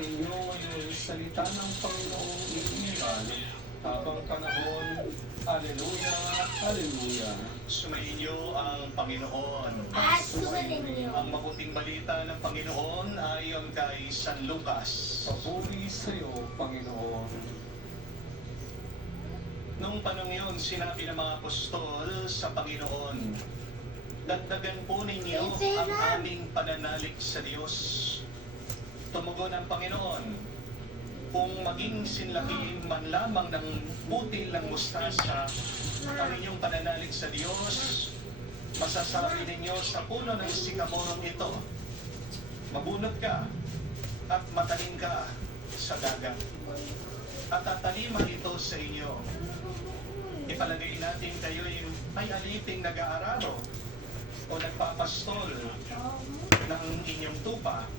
inyo yung salita ng Panginoong iniral habang panahon. Haleluya, haleluya. Sumainyo ang Panginoon. At sumainyo. Ang mabuting balita ng Panginoon ay ayon kay San Lucas. Papuri sa iyo, Panginoon. Noong panahon yun, sinabi ng mga apostol sa Panginoon, dagdagan po ninyo ang aming pananalig sa Diyos. Tumugon ang Panginoon, kung maging sinlaki man lamang ng butil ng mustasa ang inyong pananalig sa Diyos, masasabi ninyo sa puno ng sikamorong ito, mabunot ka at matalim ka sa dagat. At tatalima ito sa inyo. Ipalagay natin kayo yung may aliping nag-aararo o nagpapastol ng inyong tupa.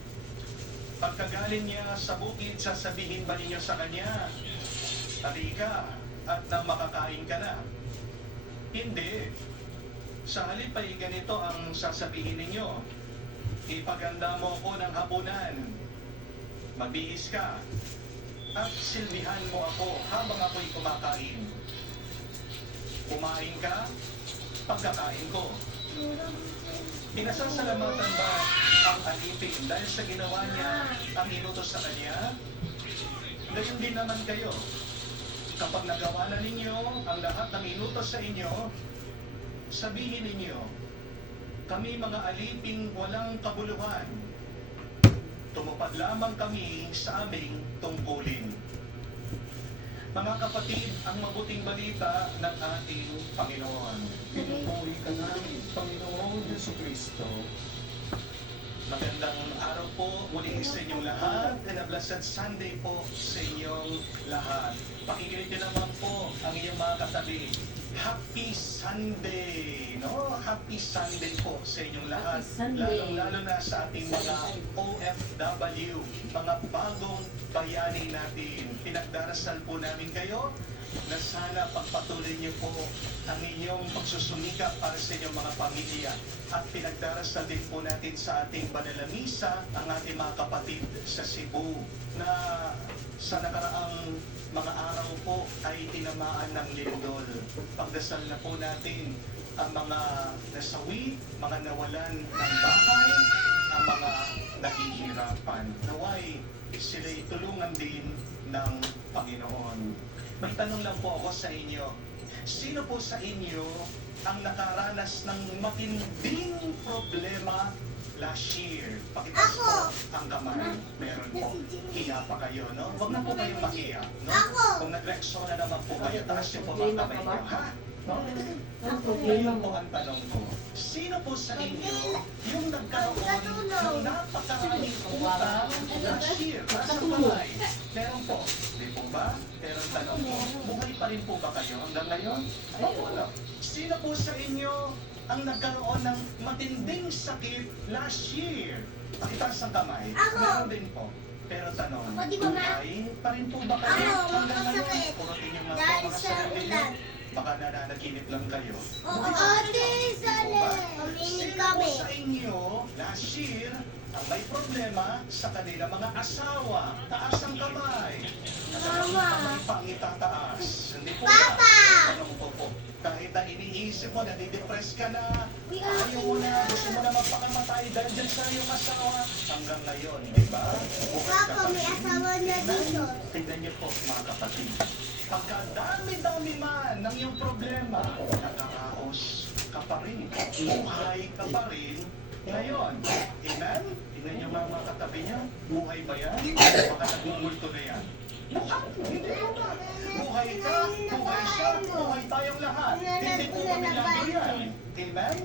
Pagkagaling niya sa bukid, sasabihin ba ninyo sa kanya, halika at nang makakain ka na? Hindi. Sa halip ay ganito ang sasabihin ninyo, ipaganda mo ko ng hapunan, mabihis ka, at silbihan mo ako habang ako'y kumakain. Kumain ka, pagkakain ko. Pinasasalamatan ba ang alipin dahil sa ginawa niya ang inutos sa kanya? Gayon din naman kayo. Kapag nagawa na ninyo ang lahat ng inutos sa inyo, sabihin ninyo, kami mga aliping walang kabuluhan. Tumupad lamang kami sa aming tungkulin. Mga kapatid, ang mabuting balita ng ating Panginoon. Pinupuri ka namin, Panginoon Jesucristo. Magandang araw po muli sa inyong lahat and a blessed Sunday po sa inyong lahat. Pakinggan niyo naman po ang inyong mga katabi. Happy Sunday! No? Happy Sunday po sa inyong lahat. Lalo na sa ating mga OFW, mga bagong bayani natin. Pinagdarasal po namin kayo na sana pagpatuloy niyo po ang inyong pagsusumikap para sa inyong mga pamilya. At pinagdarasal din po natin sa ating Banalamisa ang ating mga kapatid sa Cebu na sa nakaraang mga araw po ay tinamaan ng lindol. Pagdasal na po natin ang mga nasawi, mga nawalan ng bahay, ang mga naghihirapan. Naway, sila'y tulungan din ng Panginoon. May tanong lang po ako sa inyo. Sino po sa inyo ang nakaranas ng matinding problema last year? Pakitaas po ang kamay. Meron po. Hiya pa kayo, no? Huwag na po kayong mahiya, no? Kung nag-reaksyon na naman po kayo, taas niyo po ang kamay niyo, ha? No? Ngayon po ang tanong ko. Sino po sa inyo yung nagkaroon ng napakaraming utang last year? Nasa kamay. Meron po. Di po ba? Pero ang tanong ko, buhay pa rin po ba kayo hanggang ngayon? Opo, no? Sino po sa inyo ang nagkaroon ng matinding sakit last year? Pakitaas ang kamay. Meron din po. Pero tanong, buhay pa rin po ba kayo hanggang ngayon? Purutin niyo nga po mga sarili niyo. Baka nananaginip lang kayo. Ate, sana. Sino po sa inyo last year ang may problema sa kanila mga asawa? Taas ang kamay. Kamay pang itataas. Hindi po ba? Tanong ko po. Kahit na iniisip mo, nadidepress ka na, ayaw mo na, gusto mo na magpakamatay dahil dyan sa iyong asawa. Hanggang ngayon, di ba? Papa, may asawa na dito. Tignan niyo po, mga kapatid. Pagkadami-dami man ng iyong problema, nakakaos ka pa rin. Buhay ka pa rin ngayon. Amen? Tingnan niyo mga katabi niya. Buhay ba yan? Baka nagmumulto na yan. Buhay! Hindi po ba? Buhay ka, buhay siya, buhay tayong lahat. Hindi po kami lang yan. Amen?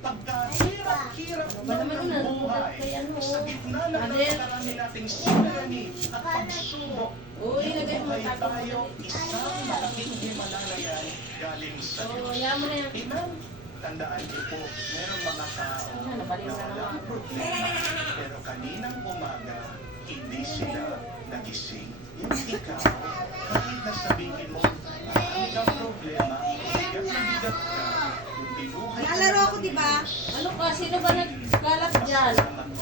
Pagkahirap-hirap ng buhay, sa gitna ng nakarami nating sinarani at pagsubok, buhay tayo isang malaking himalalayan galing sa Diyos. Amen? Tandaan niyo po, meron mga tao na walang problema, pero kaninang umaga, hindi sila nagising. Yung ikaw, kahit na sabihin mo, marami kang problema, bigat na bigat ka, yung binuhay ka Nalaro ako, ng di ba? Diyos, Ano ka? Sino ba nagkalat dyan?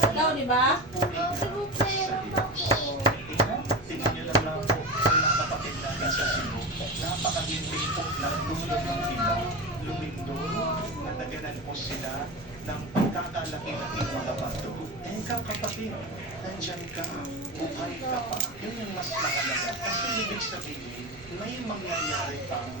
Ikaw, di ba? puri ka sa Diyos. napakahintay po ng tulog ng ila, lumindol, nadaganan po sila ng pagkakalaki-laking mga bato. Eh, ikaw kapatid, nandyan ka, buhay ka pa. Yun yung mas mahalaga. Kasi ibig sabihin, may mangyayari pang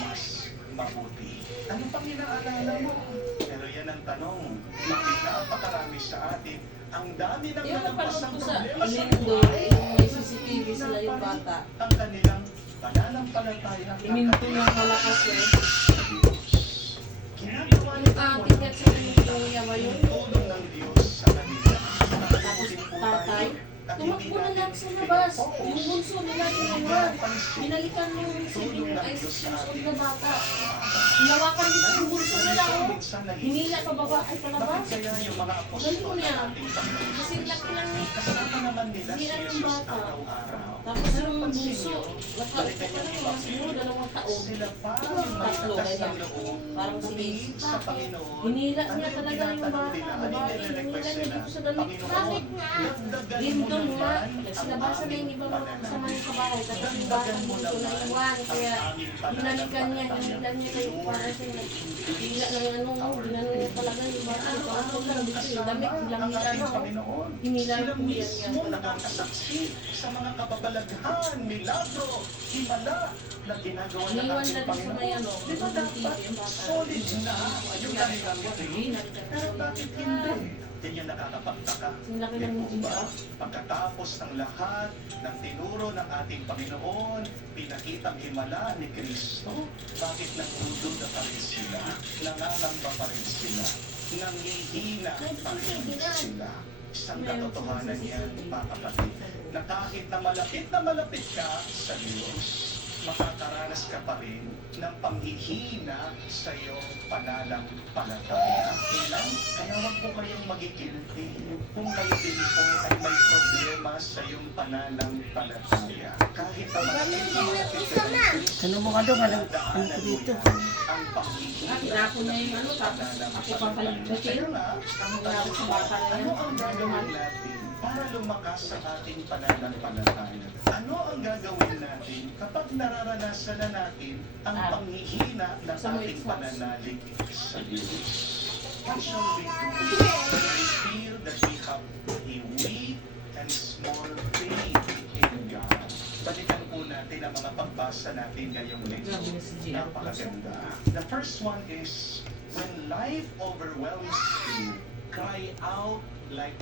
mas mabuti. Ano pang inaalala mo? Pero yan ang tanong. Bakit napakarami sa atin ang dami ng Yung nalampasang napanood ko sa problema sa Lindo, buhay? yung may CCTV sila yung bata. Ang kanilang pananampalataya ng Iminto ng malakas eh. Ginagawa Yung nila ate niya sa Kuya ba yun? tulong ng Diyos sa kanila. Tapos tatay, tumakbo na lang sa labas. Yung bunso nila ginawa. Binalikan yung sibling ay susunod na bata. Hinawakan dito yung bunso nila oh. Hinila pa baba ay palabas. Bakit kaya yung mga Galing apostol niya. ng ating Panginoon Kasi laki lang eh. kasama naman nila si Hindi lang yung Jesus bata. araw-araw. Tapos yung bunso, nakaupo pa lang mga siguro 2 taon. Sila pa yung may Tatlo, lakas ng ganyan. loob. Parang si Tumingin sa Panginoon. Hinila Ano niya yung talaga yung tinatanong bata. nila? Ano yung Babae, nire-request hinila niya nila? dito sa damit. Panginoon, Bakit nga? dagdagan mo Lindon nga. naman Sinabasa na yung ibang mga kasama niya sa bahay. Tapos yung bata Dagdagan mo dito na naman iwan. Kaya ang aming hinalikan niya. Hinalikan niya kayo para siya hila ng ano. Ginano niya talaga yung bata. Parang lang dito yung damit. Bilang ang nila ating no. Panginoon. Hinila Sila po yan mismo yan. nakakasaksi sa mga kababalaghan, milagro, himala na ginagawa ng Iniwan ating na din sa may Panginoon. ano. Di ba dapat solid na yung gagawin? Pero bakit hindi? Yan yung nakakapagtaka. Ang laki Di ng po ba? iba. Pagkatapos ng lahat ng tinuro ng ating Panginoon, pinakitang himala ni Kristo, bakit nagdudod na pa rin sila? Nangangamba pa rin sila? Nangihina pa rin sila? Isang katotohanan yan, mga kapatid, na kahit na malapit ka sa Diyos, makakaranas ka pa rin ng panghihina sa iyong pananampalataya. Ilang, kaya wag po kayong magigilty kung kayo din po ay may problema sa iyong pananampalataya. Kahit na Ganun din ang isa na. Ano mo ka doon? Ano ko dito? ang panghihina Tinapon niya yung ano. Tapos ako papalimutin. kaya nga, ang Grabe sa bata na yan. ano ang gagawin natin para lumakas sa ating pananampalataya? Ano ang gagawin natin kapag nararanasan na natin ang panghihina ng Sa may ating sauce. pananalig sa Diyos? What shall we do when we feel that we have a weak and small faith in God? Balikan po natin ang mga pagbasa natin ngayong Grabe na si Gia. napakaganda. The first one is, when life overwhelms you, cry out like